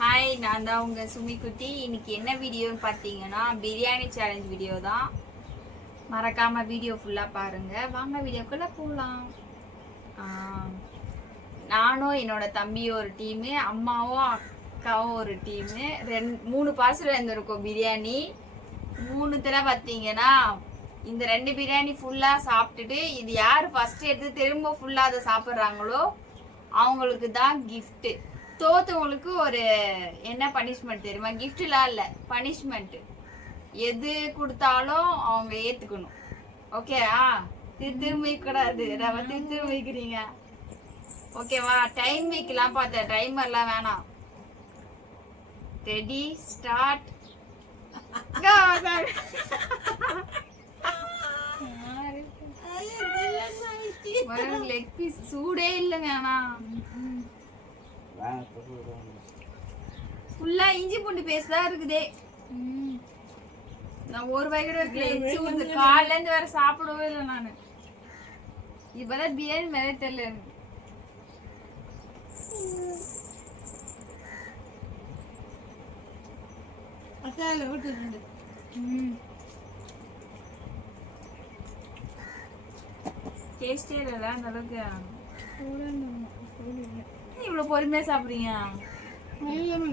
Hi, நான் தான் உங்க சுமி குட்டி. இன்னைக்கு என்ன வீடியோன்னு பார்த்தீங்கன்னா பிரியாணி சேலஞ்ச் வீடியோ தான். மறக்காம வீடியோ ஃபுல்லாக பாருங்க. வாங்க வீடியோக்குள்ள போகலாம். நானும் என்னோட தம்பியும் ஒரு டீமு, அம்மாவும் அக்காவும் ஒரு டீமு. 3 பார்சல் வந்துருக்கோம் பிரியாணி. 3 தடவை பார்த்தீங்கன்னா இந்த 2 பிரியாணி ஃபுல்லாக சாப்பிட்டுட்டு இது யார் ஃபர்ஸ்ட் எடுத்து திரும்ப ஃபுல்லாக அதை சாப்பிட்றாங்களோ அவங்களுக்கு தான் கிஃப்ட்டு. தோத்தவங்களுக்கு ஒரு என்ன பனிஷ்மெண்ட் தெரியுமா? கிஃப்ட்லாம் இல்லை, பனிஷ்மெண்ட். எது கொடுத்தாலும் அவங்க ஏற்றுக்கணும். ஓகேவா? திரும்ப வைக்கூடாது. நம்ம திரும்ப வைக்கிறீங்க. ஓகேவா? டைம் வைக்கலாம் பார்த்தேன், டைமர்லாம் வேணாம். Ready start. லெக் பீஸ் சூடே இல்லைங்க. ஆனால் ஃபுல்லா இஞ்சி பூண்டு பேஸ்ட் தான் இருக்குதே. நான் ஒரு வகை வைக்கல. காலைல இருந்து வேற சாப்பிடவே இல்லை நானு. இப்பதான் பிரியாணி மேலே தெரியல எனக்கு. டேஸ்டே இல்லை அந்த அளவுக்கு. இவ்வளவு பொறுமையா சாப்பிடுறீங்க?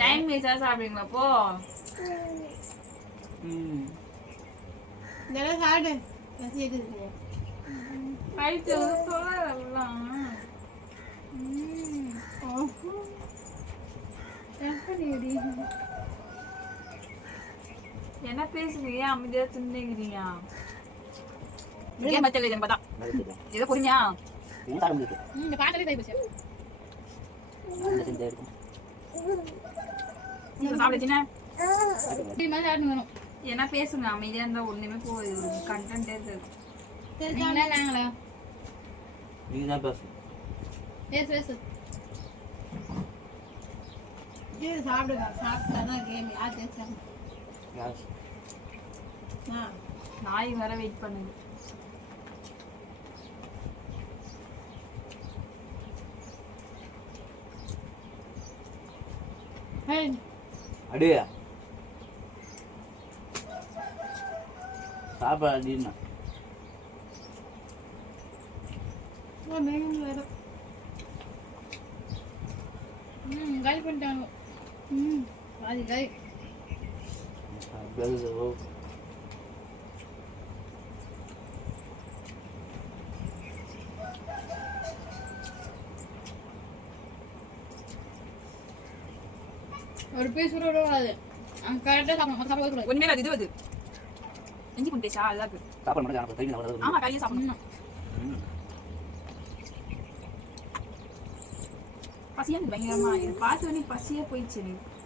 டைம் வேஸ்டா சாப்பிடுறீங்களா? அப்போ என்ன பேசுறீங்க? அமைதியா தின்னுங்கிறீங்க. ஏதோ புரிஞ்சா என்ன பேசுங்க? அமைதியா இருந்தா ஒண்ணுமே போகுது. ஒரு கண்டென்ட் இருக்கு. நாய் வர வெயிட் பண்ணுது. அடியா சாப்பிட அடினா காலி பண்ணிட்டாங்க. பாதி காய். ஒரு பீஸ் கூட வராது. அங்க கரெக்ட்டா சாப்பிட கூடாது. ஒண்ணுமே இல்ல. இது வந்து இஞ்சி பூண்டு பேஸ்டா அதான் இருக்கு. சாப்பிட மட்டும் நான் கையில சாப்பிடுறது. ஆமா, கையில சாப்பிடணும். பசியா இருக்கு பயங்கரமா. இது பார்த்த உடனே பசியே போயிடுச்சு எனக்கு.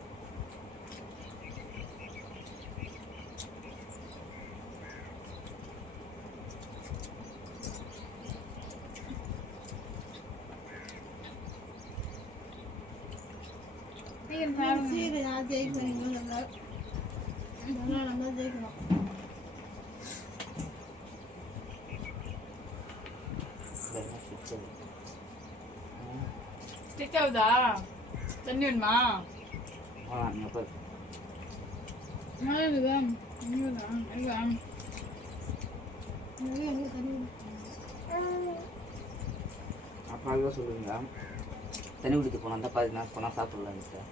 ஸ்டிக் ஆகுதா? தண்ணி வேணுமா? அப்பா சொல்லுங்க, தண்ணி குடிக்க போனா அந்த பாதி நான் போனா சாப்பிடலாம் சார்.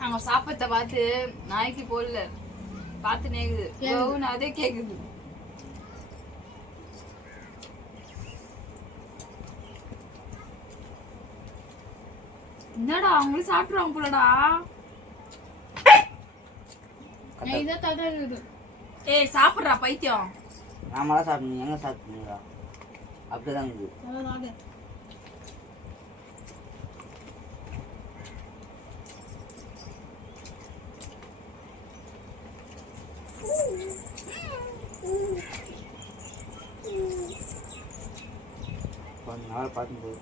அவங்க சாப்பிட்ட பார்த்து நாய்க்கு போடல, பார்த்து நேக்குது. அதே கேக்குது. என்னடா அவங்களும் சாப்பிடுவாங்க போலடா. ஏய் சாப்பிடுறா பைத்தியம். நாம தான் சாப்பிடணும். எங்க சாப்பிடுங்களா? அப்படிதான் இருக்குது. கொஞ்ச நாள் பார்க்கும்போது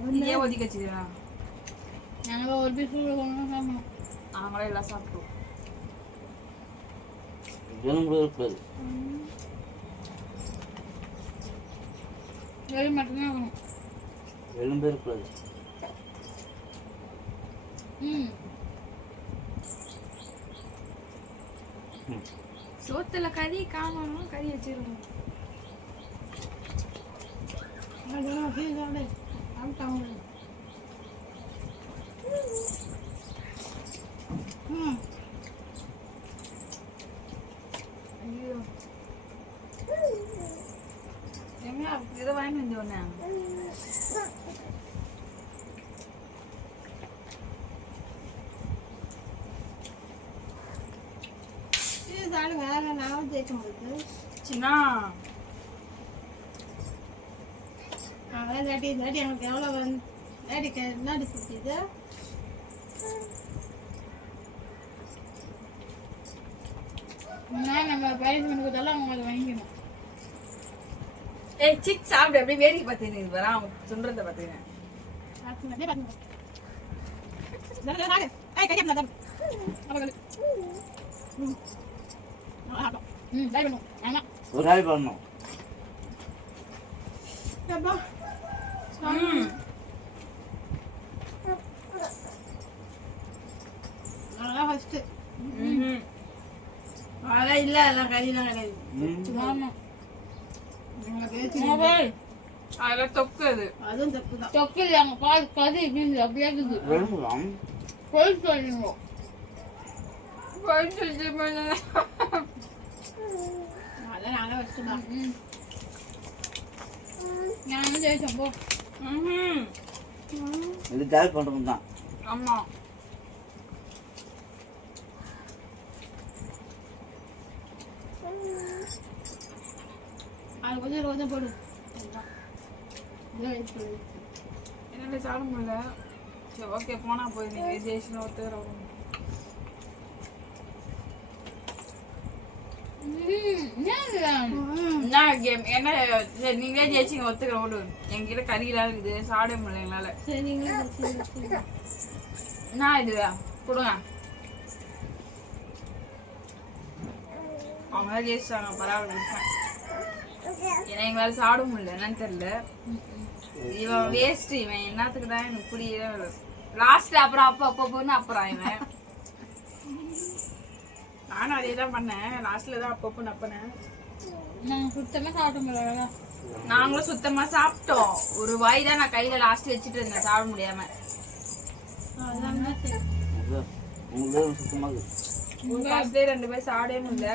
ஏன் ஒதுக்கி வச்சுக்கிறேன்? நாங்கள் ஒரு பீஸ் சாப்பிடணும். நாங்களே எல்லாம் சாப்பிட்டோம். எலும்பு இருக்காது. வெறும் மட்டும்தான் இருக்கணும். எலும்பு இருக்காது. ம் சோத்துல கறி காமணும், கறி வச்சிருக்கோம். அதெல்லாம் அப்படியே சாப்பிடு. சாப்பிட்டாங்க. ம் ஐயோ எங்க இதை வாங்கி வந்து ஒண்ணு இது சாப்பிடுங்க. நான் ஜெயிக்க முடியுது. சின்ன அதான் டாடி எனக்கு எவ்வளோ வந்து டாடிக்கு என்னடி சுற்றிது? நம்ம பேரண்ட்ஸ் பண்ணி கொடுத்தாலும் அவங்க அதை வாங்கிக்கணும். ஏய் சிக் சாப்பிடு, அப்படியே வேடிக்கை பார்த்தீங்க. இது வரா அவன் சொல்றத பார்த்தீங்க. ஒரு நாள் பண்ணணும். அதெல்லாம் ஃபர்ஸ்ட் அதெல்லாம் இல்லை, அதெல்லாம் கறிலாம் கிடையாது. ஆமாம் அதெல்லாம் தொக்கு. அது அதுவும் தப்பு தான். தொக்கு இல்லை, அங்கே பாது கறி இருக்குது, அப்படியே இருக்குது. எலும்புலாம் போய் சொல்லுங்க. அதெல்லாம் நானே வச்சுதான். நான் வந்து ஜெயிச்சேன் போ. இது ஜாய் பண்றது தான். ஆமா அது கொஞ்சம் கொஞ்சம் போடு. என்னால சாப்பிட முடியல. சரி ஓகே போனா போய் நீங்க ஜெயிச்சுன்னு ஒருத்தர் என்ன கேம் என்ன? சரி நீங்களே ஜெயிச்சிங்க ஒத்துக்கிற ஓடு. என்கிட்ட கறியெல்லாம் இருக்குது, சாப்பிட முடியல எங்களால. என்ன இது கொடுங்க. அவங்க ஜெயிச்சிட்டாங்க, பரவாயில்ல. ஏன்னா எங்களால சாப்பிட முடியல, என்னன்னு தெரியல. இவன் வேஸ்ட். இவன் என்னத்துக்கு தான் எனக்கு புரியவே. லாஸ்ட் அப்புறம் அப்பப்போன்னு அப்புறம் இவன். நானும் அதே தான் பண்ணேன். லாஸ்ட்ல தான் அப்பப்போன்னு அப்பனேன். நாங்கள் சுத்தமாக சாப்பிட முடியல. நாங்களும் சுத்தமா சாப்பிட்டோம். ஒரு வாய் தான் நான் கையில லாஸ்ட் வச்சுட்டு இருந்தேன், சாப்பிட முடியாம. உங்களுக்கு சுத்தமாக லாஸ்ட்லயே 2 பேர் சாப்பிடவே முடியல.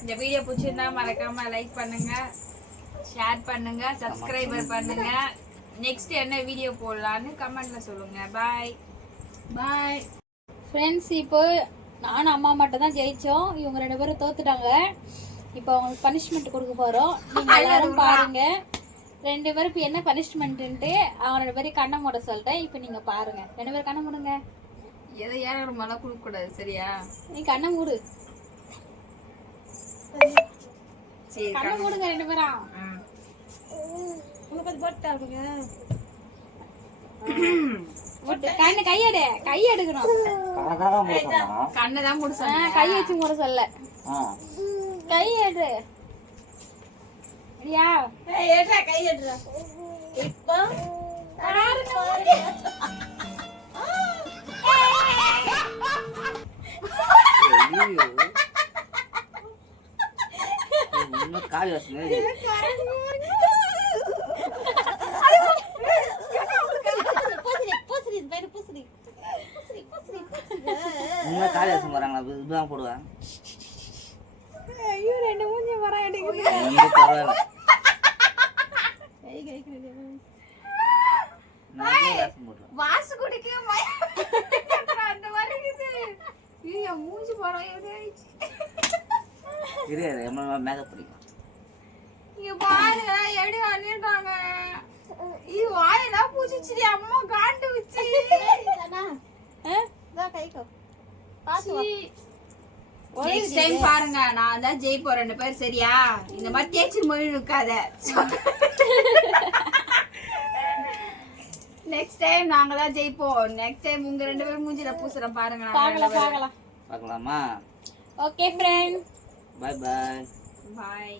இந்த வீடியோ பிடிச்சிருந்தா மறக்காம லைக் பண்ணுங்க, ஷேர் பண்ணுங்க, சப்ஸ்கிரைபர் பண்ணுங்க. நெக்ஸ்ட் என்ன வீடியோ போடலான்னு கமெண்ட்ல சொல்லுங்க. பாய் பாய் ஃப்ரெண்ட்ஸ். இப்போ நானும் அம்மா மட்டும் தான் ஜெயிச்சோம். இவங்க 2 பேரும் தோத்துட்டாங்க. இப்போ அவங்களுக்கு பனிஷ்மெண்ட் கொடுக்க போறோம். நீங்க எல்லாரும் பாருங்க. 2 பேரும் இப்போ என்ன பனிஷ்மெண்ட்டு அவங்க 2 பேரும் கண்ணை மூட சொல்லிட்டேன். இப்போ நீங்க பாருங்க. 2 பேரும் கண்ணை மூடுங்க. எதை ஏற மேல கொடுக்க கூடாது, சரியா? நீ கண்ணை மூடு. சரி கண்ணை மூடுங்க 2 பேரும். கண்ணு கையெடுக்கணும். கண்ணதான் முடிச்சா கை வச்சு மூட சொல்ல. கையெடு. யா ஏடா கையெடுடா. இப்போ காலி வசதி காலி வசம் வராங்களா? இதுதான் போடுவேன். ஐயோ 2 மூஞ்சி வர அடிக்குது. வாசு குடிக்க அந்த மாதிரி மூஞ்சி படம் எப்படி ஆயிடுச்சு. மேக்கப் பிடிக்கும். இங்க பாருங்க எப்படி பண்ணிட்டாங்க. இது வாயெல்லாம் பூச்சிச்சு. அம்மா காண்டு வச்சு கைக்கோ நெக்ஸ்ட் டைம் பாருங்க நான் தான் ஜெயிப்போம் 2 பேர் சரியா இந்த மாதிரி தேய்ச்சி மொழி நிற்காத நெக்ஸ்ட் டைம் நாங்க தான் ஜெயிப்போம் நெக்ஸ்ட் டைம் உங்க 2 பேரும் மூஞ்சில பூசுறோம் பாருங்க பார்க்கலாம் பார்க்கலாமா ஓகே ஃப்ரெண்ட் பாய் பாய் பாய்